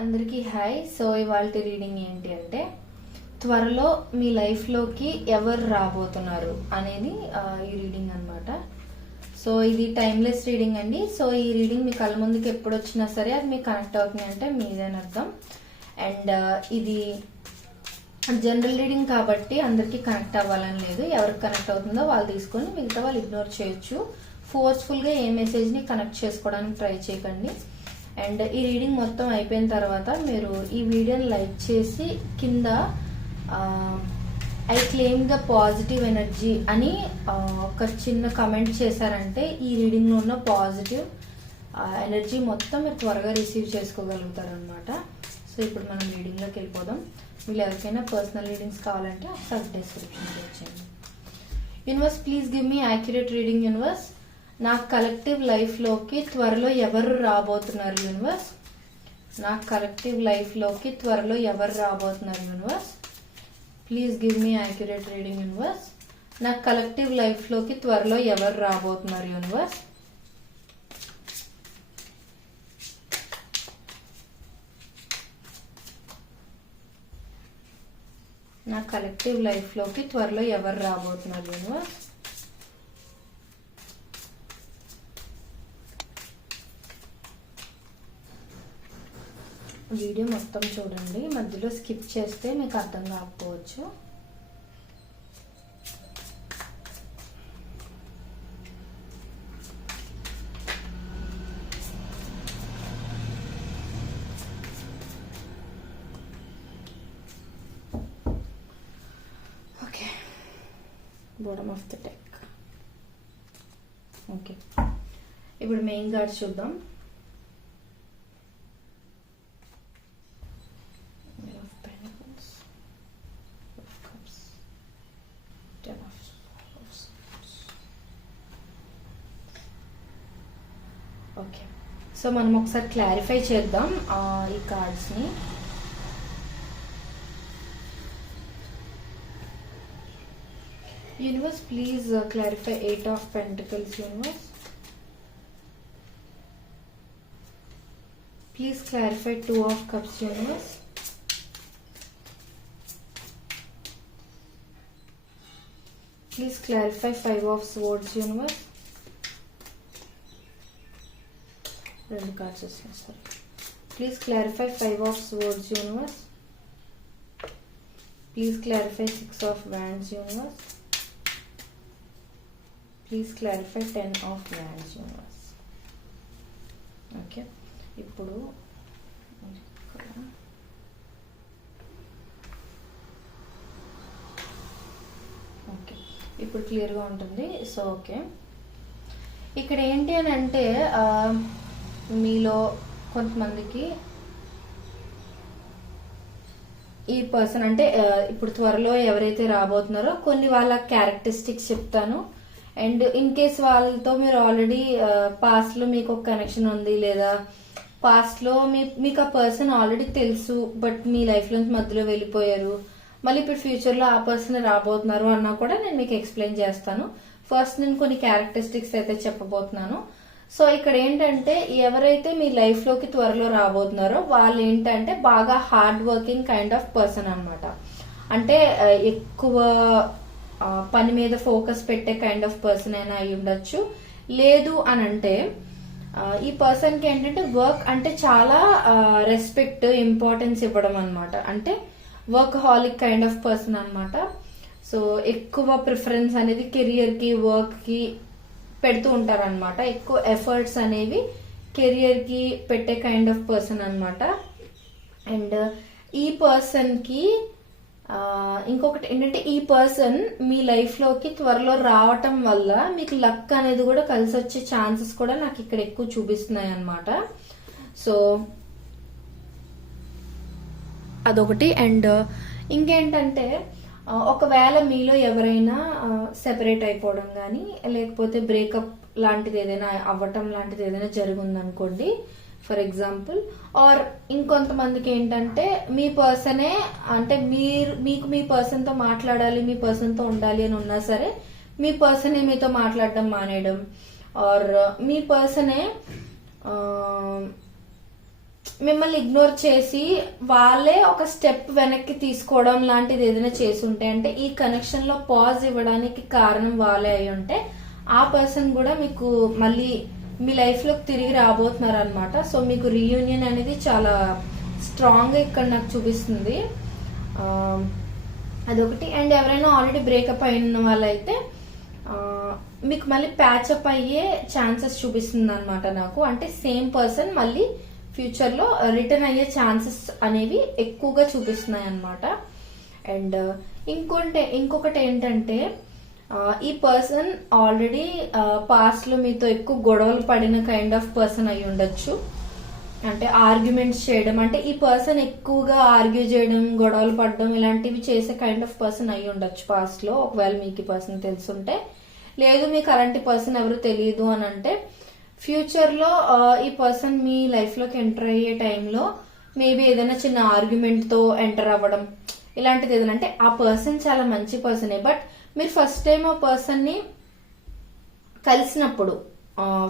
అందరికీ hi. So ఇవాళ reading ఏంటి అంటే త్వరలో మీ లైఫ్లోకి ఎవరు రాబోతున్నారు అనేది ఈ రీడింగ్ అనమాట. సో ఇది టైమ్లెస్ రీడింగ్ అండి. సో ఈ రీడింగ్ మీ కళ్ళ ముందుకి ఎప్పుడు వచ్చినా సరే అది మీకు కనెక్ట్ అవుతుంది అంటే మీదేని అర్థం. అండ్ ఇది జనరల్ రీడింగ్ కాబట్టి అందరికీ కనెక్ట్ అవ్వాలని లేదు. ఎవరికి కనెక్ట్ అవుతుందో వాళ్ళు తీసుకొని మిగతా వాళ్ళు ఇగ్నోర్ చేయొచ్చు. ఫోర్స్ఫుల్గా ఏ మెసేజ్ని కనెక్ట్ చేసుకోవడానికి ట్రై చేయకండి. అండ్ ఈ రీడింగ్ మొత్తం అయిపోయిన తర్వాత మీరు ఈ వీడియోని లైక్ చేసి కింద I claim the positive energy అని ఒక చిన్న కమెంట్ చేశారంటే ఈ రీడింగ్లో ఉన్న పాజిటివ్ ఎనర్జీ మొత్తం మీరు త్వరగా రిసీవ్ చేసుకోగలుగుతారు అనమాట. సో ఇప్పుడు మనం రీడింగ్లోకి వెళ్ళిపోదాం. మీరు ఎవరికైనా పర్సనల్ రీడింగ్స్ కావాలంటే ఒకసారి డిస్క్రిప్షన్లో వచ్చేయండి. Universe please give me accurate reading. Universe నా కలెక్టివ్ లైఫ్లోకి త్వరలో ఎవరు రాబోతున్నారు యూనివర్స్? నా కలెక్టివ్ లైఫ్లోకి త్వరలో ఎవరు రాబోతున్నారు universe? Please give me accurate reading universe. నా కలెక్టివ్ లైఫ్లోకి త్వరలో ఎవరు రాబోతున్నారు యూనివర్స్? నా కలెక్టివ్ లైఫ్లోకి త్వరలో ఎవరు రాబోతున్నారు యూనివర్స్? వీడియో మొత్తం చూడండి, మధ్యలో స్కిప్ చేస్తే మీకు అర్థం కాకపోవచ్చు. Okay, bottom of the deck. Okay, ఇప్పుడు మెయిన్ కార్డ్స్ చూద్దాం. ఓకే, సో మనం ఒకసారి క్లారిఫై చేద్దాం ఈ కార్డ్స్ని. Universe please clarify 8 of Pentacles. Universe please clarify 2 of Cups. Universe please clarify 5 of Swords. Universe రెండు కార్డ్స్ వస్తాయి sir. Please clarify 5 of Swords. Universe please clarify 6 of Wands. Universe please clarify 10 of Wands. Universe okay, ఇప్పుడు okay ఇప్పుడు క్లియర్గా ఉంటుంది. So okay, ఇక్కడ ఏంటి అని అంటే మీలో కొంతమందికి ఈ పర్సన్ అంటే ఇప్పుడు త్వరలో ఎవరైతే రాబోతున్నారో కొన్ని వాళ్ళ క్యారెక్టరిస్టిక్స్ చెప్తాను. అండ్ ఇన్ కేస్ వాళ్ళతో మీరు ఆల్రెడీ పాస్ట్లో మీకు ఒక కనెక్షన్ ఉంది, లేదా పాస్ట్లో మీకు ఆ పర్సన్ ఆల్రెడీ తెలుసు బట్ మీ లైఫ్లోంచి మధ్యలో వెళ్ళిపోయారు, మళ్ళీ ఇప్పుడు ఫ్యూచర్లో ఆ పర్సన్ రాబోతున్నారు అన్నా కూడా నేను మీకు ఎక్స్ప్లెయిన్ చేస్తాను. ఫస్ట్ నేను కొన్ని క్యారెక్టరిస్టిక్స్ అయితే చెప్పబోతున్నాను. సో ఇక్కడ ఏంటంటే ఎవరైతే మీ లైఫ్లోకి త్వరలో రాబోతున్నారో వాళ్ళు ఏంటంటే బాగా hard working kind of person అనమాట. అంటే ఎక్కువ పని మీద ఫోకస్ పెట్టే కైండ్ ఆఫ్ పర్సన్ అయినా అయి ఉండొచ్చు. లేదు అని అంటే ఈ పర్సన్కి ఏంటంటే వర్క్ అంటే చాలా రెస్పెక్ట్, ఇంపార్టెన్స్ ఇవ్వడం అనమాట. అంటే వర్క్ హాలిక్ కైండ్ ఆఫ్ పర్సన్ అనమాట. సో ఎక్కువ ప్రిఫరెన్స్ అనేది కెరియర్కి, వర్క్కి పెడుతూ ఉంటారనమాట. ఎక్కువ ఎఫర్ట్స్ అనేవి కెరియర్కి పెట్టే కైండ్ ఆఫ్ పర్సన్ అనమాట. అండ్ ఈ పర్సన్కి ఇంకొకటి ఏంటంటే ఈ పర్సన్ మీ లైఫ్లోకి త్వరలో రావటం వల్ల మీకు లక్ అనేది కూడా కలిసి వచ్చే ఛాన్సెస్ కూడా నాకు ఇక్కడ ఎక్కువ చూపిస్తున్నాయి అనమాట. సో అదొకటి. అండ్ ఇంకేంటంటే ఒకవేళ మీలో ఎవరైనా సెపరేట్ అయిపోవడం కానీ లేకపోతే బ్రేకప్ లాంటిది ఏదైనా అవ్వటం లాంటిది ఏదైనా జరుగుందనుకోండి ఫర్ ఎగ్జాంపుల్, ఆర్ ఇంకొంతమందికి ఏంటంటే మీ పర్సనే అంటే మీకు మీ పర్సన్తో మాట్లాడాలి, మీ పర్సన్తో ఉండాలి అని ఉన్నా సరే మీ పర్సనే మీతో మాట్లాడడం మానేయడం, ఆర్ మీ పర్సనే మిమ్మల్ని ఇగ్నోర్ చేసి వాళ్ళే ఒక స్టెప్ వెనక్కి తీసుకోవడం లాంటిది ఏదైనా చేసి ఉంటే, అంటే ఈ కనెక్షన్ లో పాజ్ ఇవ్వడానికి కారణం వాళ్ళే అయి ఉంటే, ఆ పర్సన్ కూడా మీకు మళ్ళీ మీ లైఫ్ లోకి తిరిగి రాబోతున్నారు అనమాట. సో మీకు రీయూనియన్ అనేది చాలా స్ట్రాంగ్ గా ఇక్కడ నాకు చూపిస్తుంది. అదొకటి. అండ్ ఎవరైనా ఆల్రెడీ బ్రేకప్ అయిన వాళ్ళైతే మీకు మళ్ళీ ప్యాచప్ అయ్యే ఛాన్సెస్ చూపిస్తుంది అనమాట నాకు. అంటే సేమ్ పర్సన్ మళ్ళీ ఫ్యూచర్ లో రిటర్న్ అయ్యే ఛాన్సెస్ అనేవి ఎక్కువగా చూపిస్తున్నాయి అనమాట. అండ్ ఇంకొకటి ఏంటంటే, ఈ పర్సన్ ఆల్రెడీ పాస్ట్ లో మీతో ఎక్కువ గొడవలు పడిన కైండ్ ఆఫ్ పర్సన్ అయి ఉండొచ్చు. అంటే ఆర్గ్యుమెంట్స్ చేయడం, అంటే ఈ పర్సన్ ఎక్కువగా ఆర్గ్యూ చేయడం, గొడవలు పడడం ఇలాంటివి చేసే కైండ్ ఆఫ్ పర్సన్ అయి ఉండొచ్చు పాస్ట్ లో, ఒకవేళ మీకు ఈ పర్సన్ తెలుసుంటే. లేదు మీకు అలాంటి పర్సన్ ఎవరు తెలియదు అని అంటే, ఫ్యూచర్ లో ఈ పర్సన్ మీ లైఫ్ లోకి ఎంటర్ అయ్యే టైంలో మేబీ ఏదైనా చిన్న ఆర్గ్యుమెంట్ తో ఎంటర్ అవ్వడం ఇలాంటిది ఏదైనా, అంటే ఆ పర్సన్ చాలా మంచి పర్సనే, బట్ మీరు ఫస్ట్ టైం ఆ పర్సన్ ని కలిసినప్పుడు,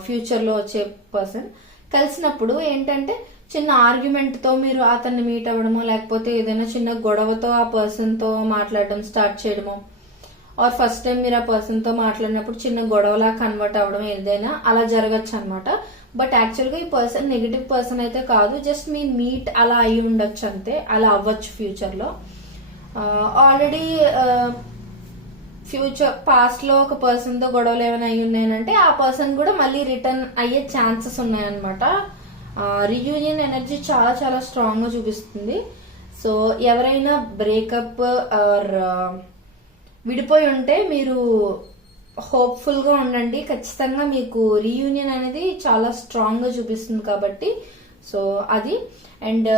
ఫ్యూచర్ లో వచ్చే పర్సన్ కలిసినప్పుడు ఏంటంటే చిన్న ఆర్గ్యుమెంట్ తో మీరు అతన్ని మీట్ అవ్వడమో, లేకపోతే ఏదైనా చిన్న గొడవతో ఆ పర్సన్ తో మాట్లాడడం స్టార్ట్ చేయడమో, ఆర్ ఫస్ట్ టైం మీరు ఆ పర్సన్ తో మాట్లాడినప్పుడు చిన్న గొడవలా కన్వర్ట్ అవ్వడం ఏదైనా అలా జరగచ్చు అనమాట. బట్ యాక్చువల్ గా ఈ పర్సన్ నెగిటివ్ పర్సన్ అయితే కాదు, జస్ట్ మీ మీట్ అలా అయి ఉండొచ్చు అంతే, అలా అవ్వచ్చు ఫ్యూచర్ లో. ఆల్రెడీ ఫ్యూచర్ పాస్ట్ లో ఒక పర్సన్ తో గొడవలు ఏమైనా అయి ఉన్నాయంటే ఆ పర్సన్ కూడా మళ్ళీ రిటర్న్ అయ్యే ఛాన్సెస్ ఉన్నాయన్నమాట. రీయూనియన్ ఎనర్జీ చాలా చాలా స్ట్రాంగ్ గా చూపిస్తుంది. సో ఎవరైనా బ్రేకప్ ఆర్ విడిపోయి ఉంటే మీరు హోప్ఫుల్ గా ఉండండి, ఖచ్చితంగా మీకు రీయూనియన్ అనేది చాలా స్ట్రాంగ్ గా చూపిస్తుంది కాబట్టి. సో అది. అండ్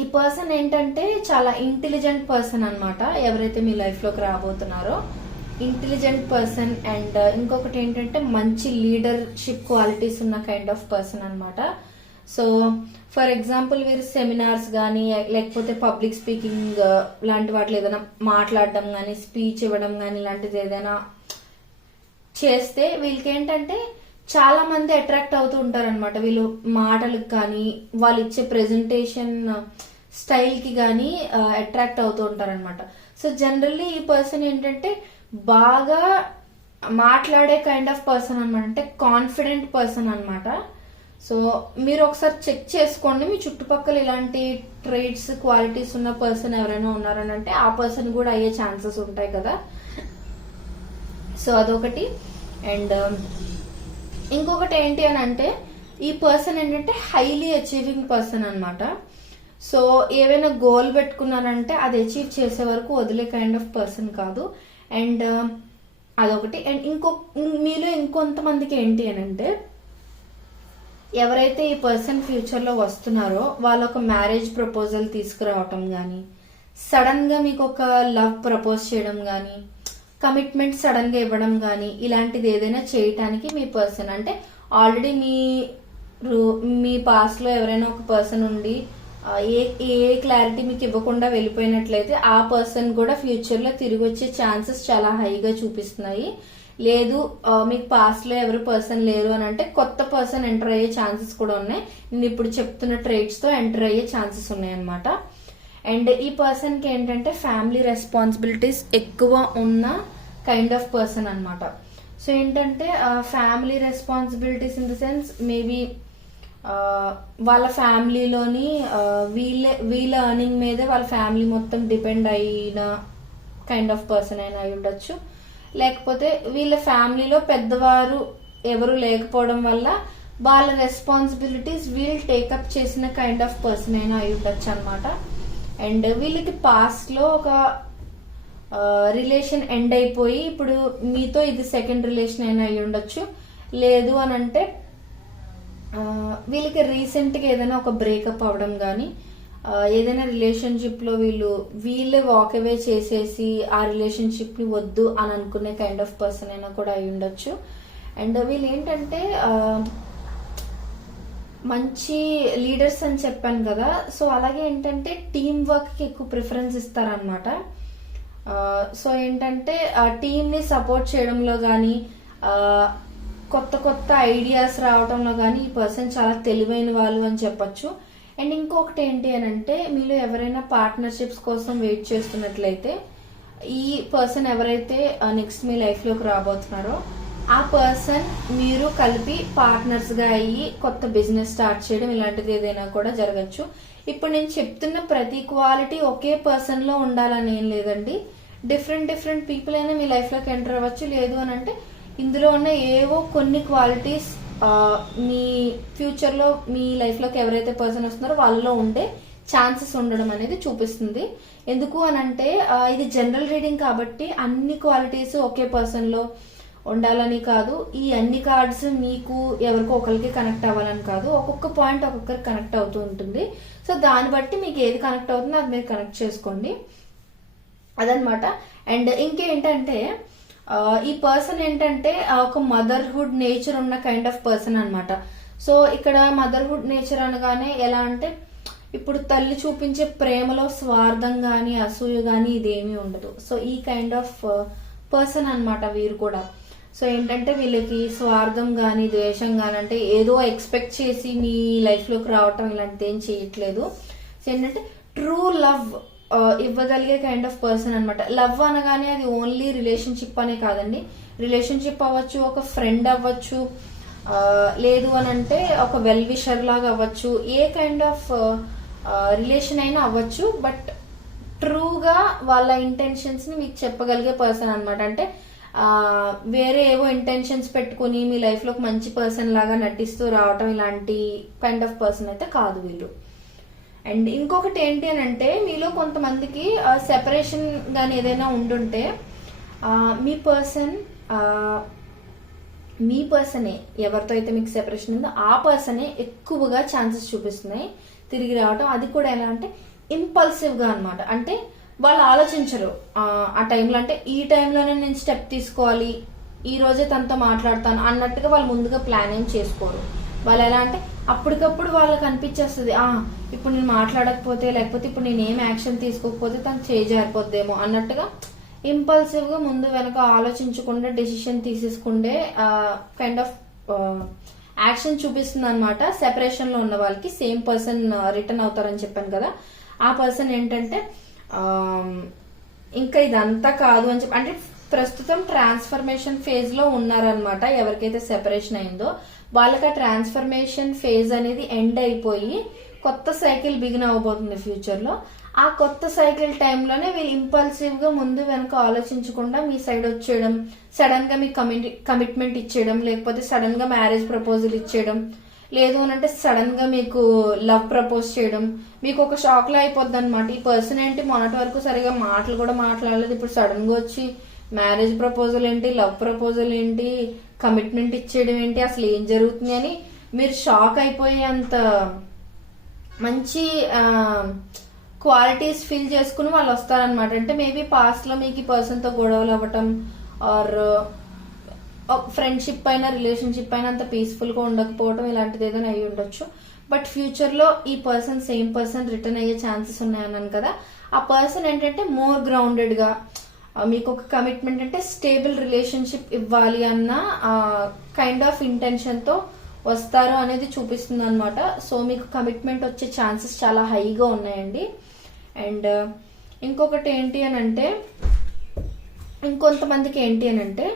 ఈ పర్సన్ ఏంటంటే చాలా ఇంటెలిజెంట్ పర్సన్ అనమాట, ఎవరైతే మీ లైఫ్ లోకి రాబోతున్నారో ఇంటెలిజెంట్ పర్సన్. అండ్ ఇంకొకటి ఏంటంటే మంచి లీడర్షిప్ క్వాలిటీస్ ఉన్న కైండ్ ఆఫ్ పర్సన్ అనమాట. సో ఫర్ ఎగ్జాంపుల్ వీరు సెమినార్స్ కానీ, లేకపోతే పబ్లిక్ స్పీకింగ్ లాంటి వాటిలో ఏదైనా మాట్లాడడం కానీ, స్పీచ్ ఇవ్వడం కానీ ఇలాంటిది ఏదైనా చేస్తే వీళ్ళకి ఏంటంటే చాలా మంది అట్రాక్ట్ అవుతూ ఉంటారు అనమాట. వీళ్ళు మాటలకు కానీ, వాళ్ళు ఇచ్చే ప్రెజెంటేషన్ స్టైల్ కి కానీ అట్రాక్ట్ అవుతూ ఉంటారు అనమాట. సో జనరల్లీ ఈ పర్సన్ ఏంటంటే బాగా మాట్లాడే కైండ్ ఆఫ్ పర్సన్ అనమాట, అంటే కాన్ఫిడెంట్ పర్సన్ అనమాట. సో మీరు ఒకసారి చెక్ చేసుకోండి, మీ చుట్టుపక్కల ఇలాంటి ట్రేడ్స్ క్వాలిటీస్ ఉన్న పర్సన్ ఎవరైనా ఉన్నారని అంటే ఆ పర్సన్ కూడా అయ్యే ఛాన్సెస్ ఉంటాయి కదా. సో అదొకటి. అండ్ ఇంకొకటి ఏంటి అని అంటే, ఈ పర్సన్ ఏంటంటే హైలీ అచీవింగ్ పర్సన్ అనమాట. సో ఏవైనా గోల్ పెట్టుకున్నారంటే అది అచీవ్ చేసే వరకు వదిలే కైండ్ ఆఫ్ పర్సన్ కాదు. అండ్ అదొకటి. అండ్ మీలో ఇంకొంతమందికి ఏంటి అని అంటే, ఎవరైతే ఈ పర్సన్ ఫ్యూచర్ లో వస్తున్నారో వాళ్ళు ఒక మ్యారేజ్ ప్రపోజల్ తీసుకురావటం గానీ, సడన్ గా మీకు ఒక లవ్ ప్రపోజ్ చేయడం గానీ, కమిట్మెంట్ సడన్ గా ఇవ్వడం గానీ ఇలాంటిది ఏదైనా చేయటానికి మీ పర్సన్, అంటే ఆల్రెడీ మీ పాస్ట్ లో ఎవరైనా ఒక పర్సన్ ఉండి ఏ క్లారిటీ మీకు ఇవ్వకుండా వెళ్ళిపోయినట్లయితే ఆ పర్సన్ కూడా ఫ్యూచర్ లో తిరిగి వచ్చే ఛాన్సెస్ చాలా హైగా చూపిస్తున్నాయి. లేదు మీకు పాస్ట్ లో ఎవరు పర్సన్ లేరు అని అంటే కొత్త పర్సన్ ఎంటర్ అయ్యే ఛాన్సెస్ కూడా ఉన్నాయి. నేను ఇప్పుడు చెప్తున్న ట్రేట్స్ తో ఎంటర్ అయ్యే ఛాన్సెస్ ఉన్నాయి అనమాట. అండ్ ఈ పర్సన్ కి ఏంటంటే ఫ్యామిలీ రెస్పాన్సిబిలిటీస్ ఎక్కువ ఉన్న కైండ్ ఆఫ్ పర్సన్ అనమాట. సో ఏంటంటే family responsibilities in the sense maybe వాళ్ళ ఫ్యామిలీలోని వీళ్ళ ఎర్నింగ్ మీదే వాళ్ళ ఫ్యామిలీ మొత్తం డిపెండ్ అయిన కైండ్ ఆఫ్ పర్సన్ అయినా అయి ఉండొచ్చు. లేకపోతే వీళ్ళ ఫ్యామిలీలో పెద్దవారు ఎవరు లేకపోవడం వల్ల వాళ్ళ రెస్పాన్సిబిలిటీస్ వీళ్ళు టేకప్ చేసిన కైండ్ ఆఫ్ పర్సన్ అయినా అయి ఉండొచ్చు అనమాట. అండ్ వీళ్ళకి పాస్ట్ లో ఒక రిలేషన్ ఎండ్ అయిపోయి ఇప్పుడు మీతో ఇది సెకండ్ రిలేషన్ అయినా అయి ఉండొచ్చు. లేదు అని అంటే వీళ్ళకి రీసెంట్ గా ఏదైనా ఒక బ్రేకప్ అవడం గానీ, ఏదైనా రిలేషన్షిప్ లో వీళ్ళే వాక్ అవే చేసేసి ఆ రిలేషన్షిప్ ని వద్దు అని అనుకునే కైండ్ ఆఫ్ పర్సన్ అయినా కూడా అయి ఉండొచ్చు. అండ్ వీళ్ళు ఏంటంటే మంచి లీడర్స్ అని చెప్పాను కదా. సో అలాగే ఏంటంటే టీమ్ వర్క్ కి ఎక్కువ ప్రిఫరెన్స్ ఇస్తారనమాట. సో ఏంటంటే ఆ టీమ్ ని సపోర్ట్ చేయడంలో గానీ, కొత్త కొత్త ఐడియాస్ రావడంలో కానీ ఈ పర్సన్ చాలా తెలివైన వాళ్ళు అని చెప్పొచ్చు. అండ్ ఇంకొకటి ఏంటి అని అంటే, మీలో ఎవరైనా పార్ట్నర్షిప్స్ కోసం వెయిట్ చేస్తున్నట్లయితే ఈ పర్సన్ ఎవరైతే నెక్స్ట్ మీ లైఫ్లోకి రాబోతున్నారో ఆ పర్సన్ మీరు కలిపి పార్ట్నర్స్గా అయ్యి కొత్త బిజినెస్ స్టార్ట్ చేయడం ఇలాంటిది ఏదైనా కూడా జరగచ్చు. ఇప్పుడు నేను చెప్తున్న ప్రతి క్వాలిటీ ఒకే పర్సన్లో ఉండాలని ఏం లేదండి. డిఫరెంట్ పీపుల్ అయినా మీ లైఫ్లోకి ఎంటర్ అవ్వచ్చు. లేదు అని అంటే ఇందులో ఉన్న ఏవో కొన్ని క్వాలిటీస్ మీ ఫ్యూచర్లో మీ లైఫ్లోకి ఎవరైతే పర్సన్ వస్తున్నారో వాళ్ళలో ఉండే ఛాన్సెస్ ఉండడం అనేది చూపిస్తుంది. ఎందుకు అని అంటే ఇది జనరల్ రీడింగ్ కాబట్టి అన్ని క్వాలిటీస్ ఒకే పర్సన్లో ఉండాలని కాదు. ఈ అన్ని కార్డ్స్ మీకు ఎవరికో ఒకరికి కనెక్ట్ అవ్వాలని కాదు. ఒక్కొక్క పాయింట్ ఒక్కొక్కరికి కనెక్ట్ అవుతూ ఉంటుంది. సో దాన్ని బట్టి మీకు ఏది కనెక్ట్ అవుతుందో అది మీరు కనెక్ట్ చేసుకోండి, అదనమాట. అండ్ ఇంకేంటంటే ఈ పర్సన్ ఏంటంటే ఒక మదర్హుడ్ నేచర్ ఉన్న కైండ్ ఆఫ్ పర్సన్ అనమాట. సో ఇక్కడ మదర్హుడ్ నేచర్ అనగానే ఎలా అంటే, ఇప్పుడు తల్లి చూపించే ప్రేమలో స్వార్థం గాని అసూయ గాని ఇదేమీ ఉండదు. సో ఈ కైండ్ ఆఫ్ పర్సన్ అనమాట వీరు కూడా. సో ఏంటంటే వీళ్ళకి స్వార్థం గాని ద్వేషం గాని అంటే ఏదో ఎక్స్పెక్ట్ చేసి మీ లైఫ్లోకి రావటం ఇలాంటిది ఏం చేయట్లేదు. సో ఏంటంటే ట్రూ లవ్ ఇవ్వగలిగే కైండ్ ఆఫ్ పర్సన్ అనమాట. లవ్ అనగానే అది ఓన్లీ రిలేషన్షిప్ అనే కాదండి. రిలేషన్షిప్ అవ్వచ్చు, ఒక ఫ్రెండ్ అవ్వచ్చు, లేదు అని అంటే ఒక వెల్ విషర్ లాగా అవ్వచ్చు, ఏ కైండ్ ఆఫ్ రిలేషన్ అయినా అవ్వచ్చు. బట్ ట్రూగా వాళ్ళ ఇంటెన్షన్స్ ని మీకు చెప్పగలిగే పర్సన్ అనమాట. అంటే వేరే ఏవో ఇంటెన్షన్స్ పెట్టుకుని మీ లైఫ్ లో మంచి పర్సన్ లాగా నటిస్తూ రావటం ఇలాంటి కైండ్ ఆఫ్ పర్సన్ అయితే కాదు వీళ్ళు. అండ్ ఇంకొకటి ఏంటి అని అంటే, మీలో కొంతమందికి సెపరేషన్ గానీ ఏదైనా ఉండుంటే మీ పర్సనే ఎవరితో అయితే మీకు సెపరేషన్ ఉందో ఆ పర్సనే ఎక్కువగా ఛాన్సెస్ చూపిస్తున్నాయి తిరిగి రావటం. అది కూడా ఎలా అంటే ఇంపల్సివ్ గా అనమాట. అంటే వాళ్ళు ఆలోచించరు ఆ టైంలో, అంటే ఈ టైంలోనే నేను స్టెప్ తీసుకోవాలి, ఈ రోజే తనతో మాట్లాడతాను అన్నట్టుగా వాళ్ళు ముందుగా ప్లాన్ ఏం చేసుకోరు. వాళ్ళు ఎలా అంటే అప్పటికప్పుడు వాళ్ళకి అనిపించేస్తుంది, ఇప్పుడు నేను మాట్లాడకపోతే లేకపోతే ఇప్పుడు నేను ఏం యాక్షన్ తీసుకోకపోతే తను చేజారిపోద్దేమో అన్నట్టుగా ఇంపల్సివ్ గా ముందు వెనక ఆలోచించకుండా డెసిషన్ తీసేసుకుంటే కైండ్ ఆఫ్ యాక్షన్ చూపిస్తుంది అనమాట. సెపరేషన్ లో ఉన్న వాళ్ళకి సేమ్ పర్సన్ రిటర్న్ అవుతారని చెప్పాను కదా, ఆ పర్సన్ ఏంటంటే ఇంకా ఇదంతా కాదు అని చెప్పి, అంటే ప్రస్తుతం ట్రాన్స్ఫర్మేషన్ ఫేజ్ లో ఉన్నారనమాట. ఎవరికైతే సెపరేషన్ అయిందో వాళ్ళకి ఆ ట్రాన్స్ఫర్మేషన్ ఫేజ్ అనేది ఎండ్ అయిపోయి కొత్త సైకిల్ బిగిన్ అవబోతుంది ఫ్యూచర్ లో. ఆ కొత్త సైకిల్ టైంలోనే వీళ్ళు ఇంపల్సివ్ గా ముందు వెనక ఆలోచించకుండా మీ సైడ్ వచ్చేయడం, సడన్ గా మీకు కమిట్మెంట్ ఇచ్చేయడం, లేకపోతే సడన్ గా మ్యారేజ్ ప్రపోజల్ ఇచ్చేయడం, లేదు అని అంటే సడన్ గా మీకు లవ్ ప్రపోజ్ చేయడం, మీకు ఒక షాక్ లో అయిపోద్ది అనమాట. ఈ పర్సన్ ఏంటి మొన్నటి వరకు సరిగా మాటలు కూడా మాట్లాడలేదు, ఇప్పుడు సడన్ గా వచ్చి మ్యారేజ్ ప్రపోజల్ ఏంటి, లవ్ ప్రపోజల్ ఏంటి, కమిట్మెంట్ ఇచ్చేయడం ఏంటి, అసలు ఏం జరుగుతుంది అని మీరు షాక్ అయిపోయే అంత మంచి క్వాలిటీస్ ఫీల్ చేసుకుని వాళ్ళు వస్తారనమాట. అంటే మేబీ పాస్ట్ లో మీకు ఈ పర్సన్ తో గొడవలు అవ్వటం ఆర్ ఫ్రెండ్షిప్ అయినా రిలేషన్షిప్ అయినా అంత పీస్ఫుల్ గా ఉండకపోవడం ఇలాంటిది ఏదైనా అయి ఉండొచ్చు. బట్ ఫ్యూచర్ లో ఈ పర్సన్ సేమ్ పర్సన్ రిటర్న్ అయ్యే ఛాన్సెస్ ఉన్నాయన్నాను కదా. ఆ పర్సన్ ఏంటంటే మోర్ గ్రౌండెడ్ గా మీకు ఒక కమిట్మెంట్ అంటే స్టేబుల్ రిలేషన్షిప్ ఇవ్వాలి అన్న కైండ్ ఆఫ్ ఇంటెన్షన్ తో వస్తారు అనేది చూపిస్తుంది అనమాట. సో మీకు కమిట్మెంట్ వచ్చే ఛాన్సెస్ చాలా హైగా ఉన్నాయండి. అండ్ ఇంకొకటి ఏంటి అని అంటే, ఇంకొంతమందికి ఏంటి అని అంటే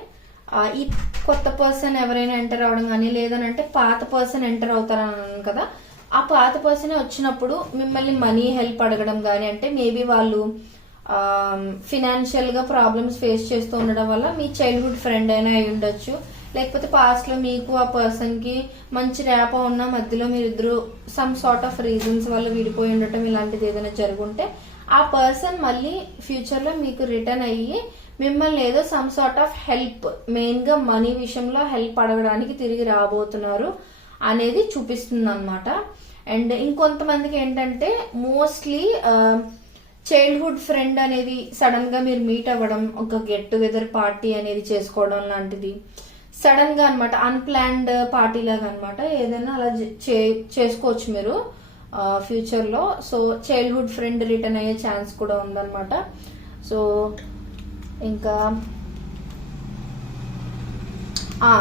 ఈ కొత్త పర్సన్ ఎవరైనా ఎంటర్ అవడం కానీ లేదనంటే పాత పర్సన్ ఎంటర్ అవుతారని కదా, ఆ పాత పర్సన్ వచ్చినప్పుడు మిమ్మల్ని మనీ హెల్ప్ అడగడం కానీ, అంటే మేబీ వాళ్ళు ఫినాన్షియల్ గా ప్రాబ్లమ్స్ ఫేస్ చేస్తూ ఉండడం వల్ల మీ చైల్డ్హుడ్ ఫ్రెండ్ అయినా అయి ఉండొచ్చు, లేకపోతే పాస్ట్ లో మీకు ఆ పర్సన్ కి మంచి ర్యాపో ఉన్న మధ్యలో మీరిద్దరు సమ్ సార్ట్ ఆఫ్ రీజన్స్ వల్ల విడిపోయి ఉండటం ఇలాంటిది ఏదైనా జరుగుంటే ఆ పర్సన్ మళ్ళీ ఫ్యూచర్ లో మీకు రిటర్న్ అయ్యి మిమ్మల్ని ఏదో some sort of help, main గా మనీ విషయంలో హెల్ప్ అడగడానికి తిరిగి రాబోతున్నారు అనేది చూపిస్తుంది అనమాట. అండ్ ఇంకొంతమందికి ఏంటంటే మోస్ట్లీ చైల్డ్హుడ్ ఫ్రెండ్ అనేది సడన్ గా మీరు మీట్ అవ్వడం, ఒక గెట్ టుగెదర్ పార్టీ అనేది చేసుకోవడం లాంటిది సడన్ గా అనమాట, అన్ప్లాన్డ్ పార్టీ లాగా అనమాట. ఏదైనా అలా చేసుకోవచ్చు మీరు ఫ్యూచర్ లో. సో చైల్డ్హుడ్ ఫ్రెండ్ రిటర్న్ అయ్యే ఛాన్స్ కూడా ఉందన్నమాట. సో ఇంకా ఆ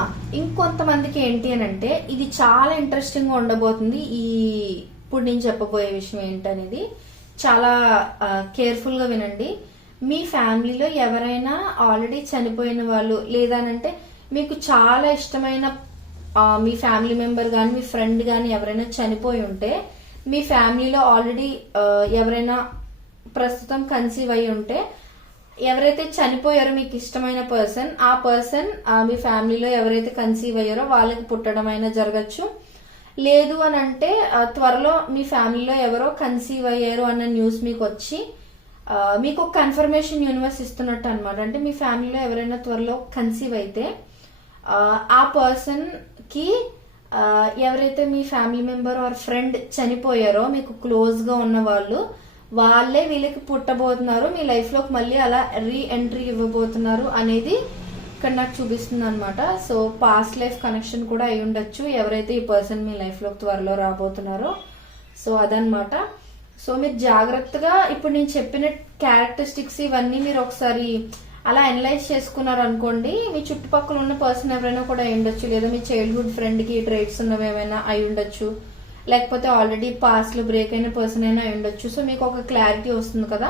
ఇంకొంతమందికి ఏంటి అని అంటే ఇది చాలా ఇంట్రెస్టింగ్ గా ఉండబోతుంది. ఇప్పుడు నేను చెప్పబోయే విషయం ఏంటనేది చాలా కేర్ఫుల్ గా వినండి. మీ ఫ్యామిలీలో ఎవరైనా ఆల్రెడీ చనిపోయిన వాళ్ళు లేదానంటే మీకు చాలా ఇష్టమైన మీ ఫ్యామిలీ మెంబర్ కానీ మీ ఫ్రెండ్ కానీ ఎవరైనా చనిపోయి ఉంటే, మీ ఫ్యామిలీలో ఆల్రెడీ ఎవరైనా ప్రస్తుతం కన్సీవ్ అయి ఉంటే, ఎవరైతే చనిపోయారో మీకు ఇష్టమైన పర్సన్, ఆ పర్సన్ మీ ఫ్యామిలీలో ఎవరైతే కన్సీవ్ అయ్యారో వాళ్ళకి పుట్టడం అయినా జరగచ్చు. లేదు అని అంటే త్వరలో మీ ఫ్యామిలీలో ఎవరో కన్సీవ్ అయ్యారు అన్న న్యూస్ మీకు వచ్చి మీకు ఒక కన్ఫర్మేషన్ యూనివర్స్ ఇస్తున్నట్టు అనమాట. అంటే మీ ఫ్యామిలీలో ఎవరైనా త్వరలో కన్సీవ్ అయితే ఆ పర్సన్ కి ఎవరైతే మీ ఫ్యామిలీ మెంబర్ ఆర్ ఫ్రెండ్ చనిపోయారో మీకు క్లోజ్ గా ఉన్న వాళ్ళే వీళ్ళకి పుట్టబోతున్నారు, మీ లైఫ్ లోకి మళ్ళీ అలా రీ ఎంట్రీ ఇవ్వబోతున్నారు అనేది ఇక్కడ నాకు చూపిస్తుంది అనమాట. సో పాస్ట్ లైఫ్ కనెక్షన్ కూడా అయి ఉండొచ్చు ఎవరైతే ఈ పర్సన్ మీ లైఫ్ లోకి త్వరలో రాబోతున్నారో. సో అదనమాట. సో మీరు జాగ్రత్తగా ఇప్పుడు నేను చెప్పిన క్యారెక్టరిస్టిక్స్ ఇవన్నీ మీరు ఒకసారి అలా అనలైజ్ చేసుకున్నారు అనుకోండి, మీ చుట్టుపక్కల ఉన్న పర్సన్ ఎవరైనా కూడా అయి ఉండొచ్చు, లేదా మీ చైల్డ్హుడ్ ఫ్రెండ్ కి ట్రైట్స్ ఉన్నవి ఏమైనా అయి ఉండొచ్చు, లేకపోతే ఆల్రెడీ పాస్ట్ లో బ్రేక్ అయిన పర్సన్ అయినా అయి ఉండొచ్చు. సో మీకు ఒక క్లారిటీ వస్తుంది కదా.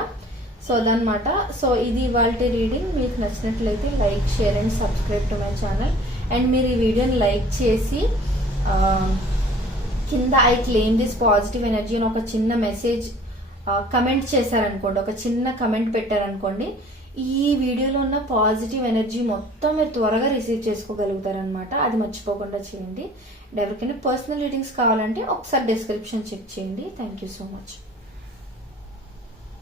సో అదనమాట. సో ఇది ఇవాళ రీడింగ్. మీకు నచ్చినట్లయితే like, share and subscribe to my channel. And మీరు ఈ వీడియోని లైక్ చేసి కింద I claim this positive energy అని ఒక చిన్న మెసేజ్ కమెంట్ చేశారనుకోండి, ఒక చిన్న కమెంట్ పెట్టారనుకోండి, ఈ వీడియోలో ఉన్న పాజిటివ్ ఎనర్జీ మొత్తం మీరు త్వరగా రిసీవ్ చేసుకోగలుగుతారనమాట. అది మర్చిపోకుండా చేయండి. అండ్ ఎవరికైనా పర్సనల్ రీడింగ్స్ కావాలంటే ఒకసారి డిస్క్రిప్షన్ చెక్ చేయండి. Thank you so much.